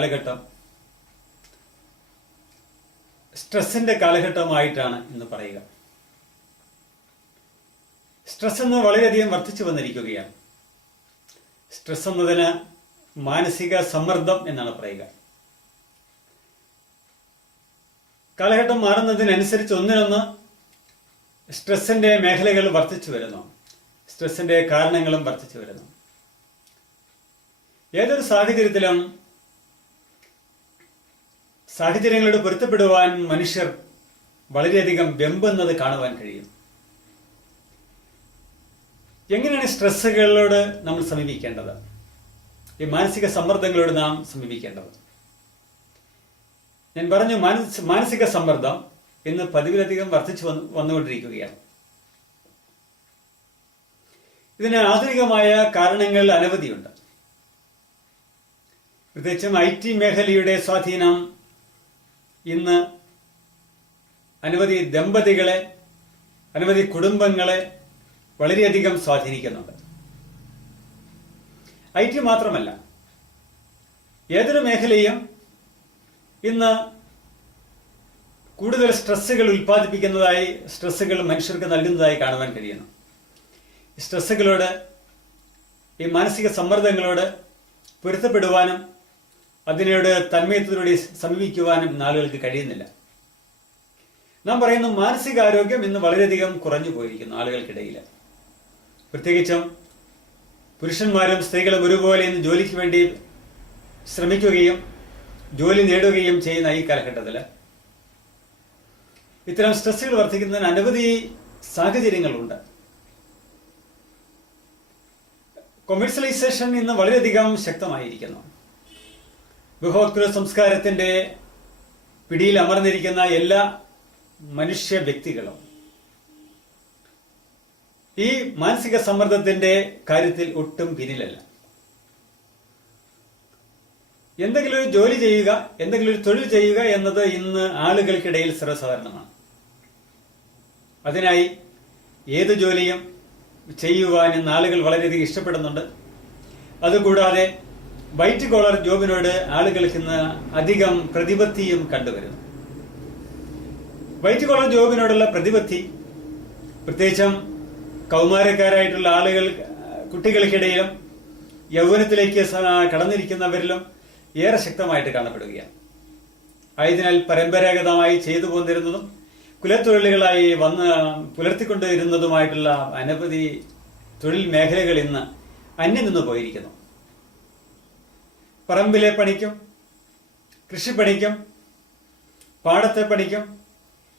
കാലഘട്ടം സ്ട്രെസ്സിന്റെ കാലഘട്ടമായിട്ടാണ് ഇന്ന് പറയുക. സ്ട്രെസ് എന്ന് വളരെയധികം വർദ്ധിച്ചു വന്നിരിക്കുകയാണ്. സ്ട്രെസ് എന്നതിന് മാനസിക സമ്മർദ്ദം എന്നാണ് പറയുക. കാലഘട്ടം മാറുന്നതിനനുസരിച്ച് ഒന്നിനൊന്ന് സ്ട്രെസ്സിന്റെ മേഖലകൾ വർദ്ധിച്ചു വരുന്നു. സ്ട്രെസ്സിന്റെ കാരണങ്ങളും വർദ്ധിച്ചു വരുന്നു. ഏതൊരു സാഹചര്യങ്ങളോട് പൊരുത്തപ്പെടുവാൻ മനുഷ്യർ വളരെയധികം വെമ്പുന്നത് കാണുവാൻ കഴിയും. എങ്ങനെയാണ് സ്ട്രെസ്സുകളോട് നമ്മൾ സമീപിക്കേണ്ടത്? ഈ മാനസിക സമ്മർദ്ദങ്ങളോട് നാം സമീപിക്കേണ്ടത്? ഞാൻ പറഞ്ഞു, മാനസിക സമ്മർദ്ദം ഇന്ന് പതിവിലധികം വർദ്ധിച്ചു വന്നുകൊണ്ടിരിക്കുകയാണ്. ഇതിന് ആധുനികമായ കാരണങ്ങൾ അനവധിയുണ്ട്. പ്രത്യേകിച്ചും IT മേഖലയുടെ സ്വാധീനം ഇന്ന് അനവധി ദമ്പതികളെ, അനവധി കുടുംബങ്ങളെ വളരെയധികം സ്വാധീനിക്കുന്നുണ്ട്. IT മാത്രമല്ല, ഏതൊരു മേഖലയും ഇന്ന് കൂടുതൽ സ്ട്രെസ്സുകൾ ഉൽപ്പാദിപ്പിക്കുന്നതായി, സ്ട്രെസ്സുകൾ മനുഷ്യർക്ക് നൽകുന്നതായി കാണുവാൻ കഴിയുന്നു. സ്ട്രെസ്സുകളോട്, ഈ മാനസിക സമ്മർദ്ദങ്ങളോട് പൊരുത്തപ്പെടുവാനും അതിനോട് തന്മയത്വത്തോടെ സമീപിക്കുവാനും ആളുകൾക്ക് കഴിയുന്നില്ല. നാം പറയുന്നു, മാനസികാരോഗ്യം ഇന്ന് വളരെയധികം കുറഞ്ഞു പോയിരിക്കുന്നു ആളുകൾക്കിടയിൽ. പ്രത്യേകിച്ചും പുരുഷന്മാരും സ്ത്രീകളും ഒരുപോലെ ഇന്ന് ജോലിക്ക് വേണ്ടി ശ്രമിക്കുകയും ജോലി നേടുകയും ചെയ്യുന്ന ഈ കാലഘട്ടത്തിൽ ഇത്തരം സ്ട്രെസ്സുകൾ വർദ്ധിക്കുന്നതിന് അനവധി സാഹചര്യങ്ങളുണ്ട്. കൊമേഴ്സ്യലൈസേഷൻ ഇന്ന് വളരെയധികം ശക്തമായിരിക്കുന്നു. ഉപഭോക്തൃ സംസ്കാരത്തിന്റെ പിടിയിൽ അമർന്നിരിക്കുന്ന എല്ലാ മനുഷ്യ വ്യക്തികളും ഈ മാനസിക സമ്മർദ്ദത്തിന്റെ കാര്യത്തിൽ ഒട്ടും പിന്നിലല്ല. എന്തെങ്കിലും ഒരു ജോലി ചെയ്യുക, എന്തെങ്കിലും ഒരു തൊഴിൽ ചെയ്യുക എന്നത് ഇന്ന് ആളുകൾക്കിടയിൽ സർവ്വസാധാരണമാണ്. അതിനായി ഏത് ജോലിയും ചെയ്യുവാൻ ഇന്ന് ആളുകൾ വളരെയധികം ഇഷ്ടപ്പെടുന്നുണ്ട്. അതുകൂടാതെ വൈറ്റ് കോളർ ജോബിനോട് ആളുകൾക്ക് ഇന്ന് അധികം പ്രതിപത്തിയും കണ്ടുവരുന്നു. വൈറ്റ് കോളർ ജോബിനോടുള്ള പ്രതിപത്തി പ്രത്യേകിച്ചും കൗമാരക്കാരായിട്ടുള്ള ആളുകൾ, കുട്ടികൾക്കിടയിലും യൗവനത്തിലേക്ക് കടന്നിരിക്കുന്നവരിലും ഏറെ ശക്തമായിട്ട് കാണപ്പെടുകയാണ്. ആയതിനാൽ പരമ്പരാഗതമായി ചെയ്തു പോന്നിരുന്നതും കുലത്തൊഴിലുകളായി പുലർത്തിക്കൊണ്ടിരുന്നതുമായിട്ടുള്ള അനവധി തൊഴിൽ മേഖലകൾ ഇന്ന് അന്യം നിന്ന് പോയിരിക്കുന്നു. പറമ്പിലെ പണിക്കും കൃഷിപ്പണിക്കും പാടത്തെ പണിക്കും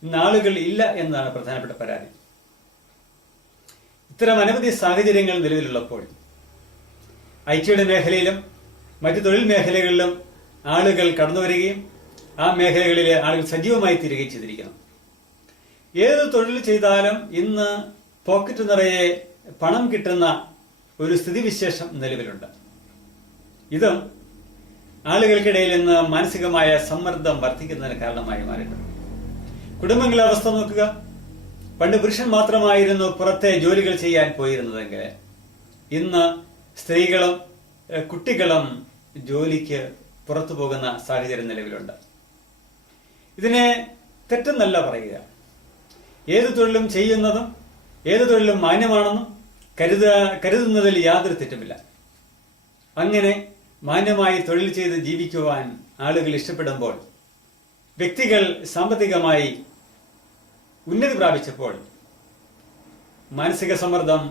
ഇന്ന് ആളുകൾ ഇല്ല എന്നതാണ് പ്രധാനപ്പെട്ട പരാതി. ഇത്തരം അനവധി സാഹചര്യങ്ങൾ നിലവിലുള്ളപ്പോൾ IT മേഖലയിലും മറ്റു തൊഴിൽ മേഖലകളിലും ആളുകൾ കടന്നു വരികയും ആ മേഖലകളിലെ ആളുകൾ സജീവമായി തീരുകയും ചെയ്തിരിക്കുന്നു. ഏത് തൊഴിൽ ചെയ്താലും ഇന്ന് പോക്കറ്റ് നിറയെ പണം കിട്ടുന്ന ഒരു സ്ഥിതിവിശേഷം നിലവിലുണ്ട്. ഇതും ആളുകൾക്കിടയിൽ ഇന്ന് മാനസികമായ സമ്മർദ്ദം വർദ്ധിക്കുന്നതിന് കാരണമായി മാറിയിട്ടുണ്ട്. കുടുംബങ്ങളെ അവസ്ഥ നോക്കുക. പണ്ട് പുരുഷൻ മാത്രമായിരുന്നു പുറത്തെ ജോലികൾ ചെയ്യാൻ പോയിരുന്നതെങ്കിൽ ഇന്ന് സ്ത്രീകളും കുട്ടികളും ജോലിക്ക് പുറത്തു പോകുന്ന സാഹചര്യം നിലവിലുണ്ട്. ഇതിനെ തെറ്റെന്നല്ല പറയുക. ഏത് തൊഴിലും ചെയ്യുന്നതും ഏത് തൊഴിലും മാന്യമാണെന്നും കരുതുന്നതിൽ യാതൊരു തെറ്റുമില്ല. അങ്ങനെ മാന്യമായി തൊഴിൽ ചെയ്ത് ജീവിക്കുവാൻ ആളുകൾ ഇഷ്ടപ്പെടുമ്പോൾ, വ്യക്തികൾ സാമ്പത്തികമായി ഉന്നതി പ്രാപിച്ചപ്പോൾ മാനസിക സമ്മർദ്ദം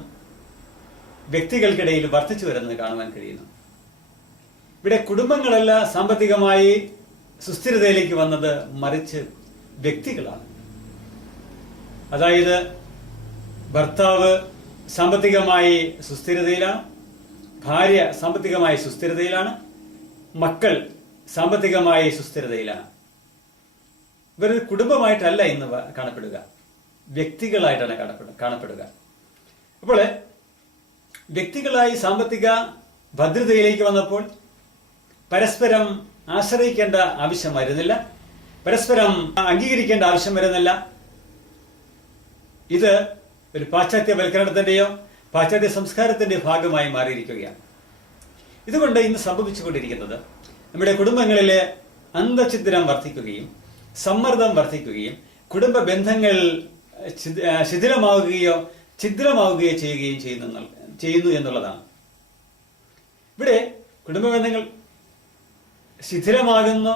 വ്യക്തികൾക്കിടയിൽ വർദ്ധിച്ചു വരുന്നത് കാണുവാൻ കഴിയുന്നു. ഇവിടെ കുടുംബങ്ങളല്ല സാമ്പത്തികമായി സുസ്ഥിരതയിലേക്ക് വന്നത്, മറിച്ച് വ്യക്തികളാണ്. അതായത് ഭർത്താവ് സാമ്പത്തികമായി സുസ്ഥിരതയിലാണ്, ഭാര്യ സാമ്പത്തികമായി സുസ്ഥിരതയിലാണ്, മക്കൾ സാമ്പത്തികമായി സുസ്ഥിരതയിലാണ്. ഇവരൊരു കുടുംബമായിട്ടല്ല ഇന്ന് കാണപ്പെടുക, വ്യക്തികളായിട്ടാണ് കാണപ്പെടുക. അപ്പോൾ വ്യക്തികളായി സാമ്പത്തിക ഭദ്രതയിലേക്ക് വന്നപ്പോൾ പരസ്പരം ആശ്രയിക്കേണ്ട ആവശ്യം വരുന്നില്ല, പരസ്പരം അംഗീകരിക്കേണ്ട ആവശ്യം വരുന്നില്ല. ഇത് ഒരു പാശ്ചാത്യവൽക്കരണത്തിന്റെയോ പാശ്ചാത്യ സംസ്കാരത്തിന്റെ ഭാഗമായി മാറിയിരിക്കുകയാണ്. ഇതുകൊണ്ട് ഇന്ന് സംഭവിച്ചുകൊണ്ടിരിക്കുന്നത് നമ്മുടെ കുടുംബങ്ങളിലെ അന്തഛിദ്രം വർദ്ധിക്കുകയും സമ്മർദ്ദം വർദ്ധിക്കുകയും കുടുംബ ബന്ധങ്ങൾ ശിഥിലമാവുകയോ ഛിദ്രമാവുകയോ ചെയ്യുന്നു എന്നുള്ളതാണ്. ഇവിടെ കുടുംബ ബന്ധങ്ങൾ ശിഥിലമാകുന്നു,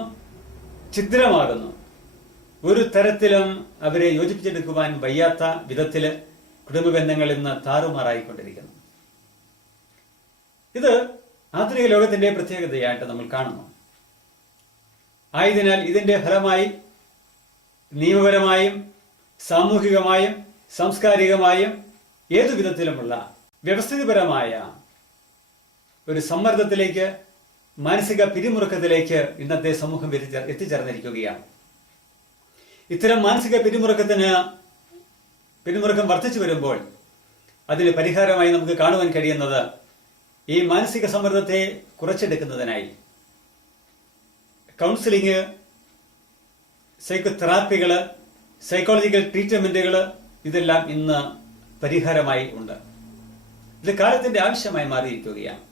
ഛിദ്രമാകുന്നു. ഒരു തരത്തിലും അവരെ യോജിപ്പിച്ചെടുക്കുവാൻ വയ്യാത്ത വിധത്തില് കുടുംബ ബന്ധങ്ങൾ ഇന്ന് താറുമാറായിക്കൊണ്ടിരിക്കുന്നു. ഇത് ആധുനിക ലോകത്തിന്റെ പ്രത്യേകതയായിട്ട് നമ്മൾ കാണുന്നു. ആയതിനാൽ ഇതിന്റെ ഫലമായി നിയമപരമായും സാമൂഹികമായും സാംസ്കാരികമായും ഏതു വിധത്തിലുമുള്ള വ്യവസ്ഥിതിപരമായ ഒരു സമ്മർദ്ദത്തിലേക്ക്, മാനസിക പിരിമുറുക്കത്തിലേക്ക് ഇന്നത്തെ സമൂഹം എത്തിച്ചേർന്നിരിക്കുകയാണ്. ഇത്തരം മാനസിക പിരിമുറുക്കം വർദ്ധിച്ചു വരുമ്പോൾ അതിന് പരിഹാരമായി നമുക്ക് കാണുവാൻ കഴിയുന്നത് ഈ മാനസിക സമ്മർദ്ദത്തെ കുറച്ചെടുക്കുന്നതിനായി കൗൺസിലിംഗ്, സൈക്കോതെറാപ്പികള്, സൈക്കോളജിക്കൽ ട്രീറ്റ്മെന്റുകള് ഇതെല്ലാം ഇന്ന് പരിഹാരമായി ഉണ്ട്. ഇത് കാലത്തിന്റെ ആവശ്യമായി മാറിയിരിക്കുകയാണ്.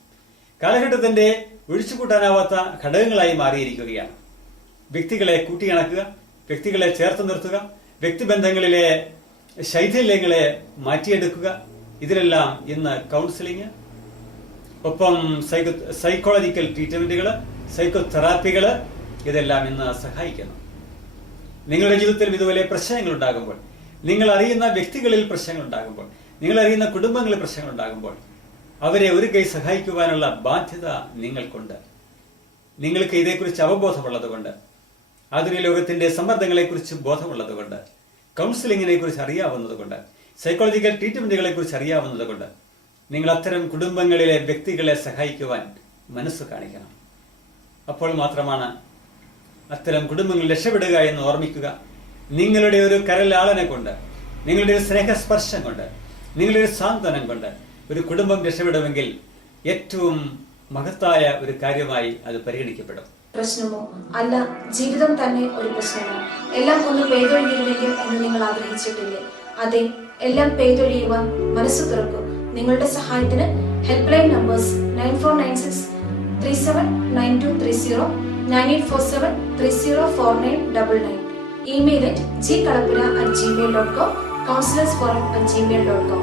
കാലഘട്ടത്തിന്റെ ഒഴിച്ചുകൂട്ടാനാവാത്ത ഘടകങ്ങളായി മാറിയിരിക്കുകയാണ്. വ്യക്തികളെ കൂട്ടിയിണക്കുക, വ്യക്തികളെ ചേർത്ത് നിർത്തുക, വ്യക്തിബന്ധങ്ങളിലെ ശൈഥില്യങ്ങളെ മാറ്റിയെടുക്കുക, ഇതിലെല്ലാം ഇന്ന് കൗൺസിലിംഗ്, ഒപ്പം സൈക്കോളജിക്കൽ ട്രീറ്റ്മെന്റുകൾ, സൈക്കോതെറാപ്പികൾ ഇതെല്ലാം ഇന്ന് സഹായിക്കുന്നു. നിങ്ങളുടെ ജീവിതത്തിൽ ഇതുപോലെ പ്രശ്നങ്ങൾ ഉണ്ടാകുമ്പോൾ, നിങ്ങൾ അറിയുന്ന വ്യക്തികളിൽ പ്രശ്നങ്ങൾ ഉണ്ടാകുമ്പോൾ, നിങ്ങൾ അറിയുന്ന കുടുംബങ്ങളിൽ പ്രശ്നങ്ങൾ ഉണ്ടാകുമ്പോൾ അവരെ ഒരു കൈ സഹായിക്കുവാനുള്ള ബാധ്യത നിങ്ങൾക്കുണ്ട്. നിങ്ങൾക്ക് ഇതേക്കുറിച്ച് അവബോധമുള്ളതുകൊണ്ട്, ആധുനിക ലോകത്തിന്റെ സമ്മർദ്ദങ്ങളെക്കുറിച്ച് ബോധമുള്ളതുകൊണ്ട്, കൗൺസിലിങ്ങിനെ കുറിച്ച് അറിയാവുന്നതുകൊണ്ട്, സൈക്കോളജിക്കൽ ട്രീറ്റ്മെന്റുകളെ കുറിച്ച് അറിയാവുന്നതുകൊണ്ട് നിങ്ങൾ അത്തരം കുടുംബങ്ങളിലെ വ്യക്തികളെ സഹായിക്കുവാൻ മനസ്സ് കാണിക്കണം. അപ്പോൾ മാത്രമാണ് അത്തരം കുടുംബങ്ങൾ രക്ഷപ്പെടുക എന്ന് ഓർമ്മിക്കുക. നിങ്ങളുടെ ഒരു കരലാളനെ കൊണ്ട്, നിങ്ങളുടെ ഒരു സ്നേഹസ്പർശം കൊണ്ട്, നിങ്ങളുടെ ഒരു സാന്ത്വനം കൊണ്ട് ഒരു കുടുംബം രക്ഷപ്പെടുമെങ്കിൽ ഏറ്റവും മഹത്തായ ഒരു കാര്യമായി അത് പരിഗണിക്കപ്പെടും. പ്രശ്നമോ അല്ല, ജീവിതം തന്നെ ഒരു പ്രശ്നമോ? എല്ലാം ഒന്ന് പെയ്തൊഴിഞ്ഞിരുന്നെങ്കിൽ എന്ന് നിങ്ങൾ ആഗ്രഹിച്ചിട്ടില്ലേ? അതെ, എല്ലാം പെയ്തൊഴിയുവാൻ മനസ്സ് തുറക്കും. നിങ്ങളുടെ സഹായത്തിന് help line numbers 9496379230, 9847304999, email @gkalapura@gmail.com, counselorsforum@gmail.com.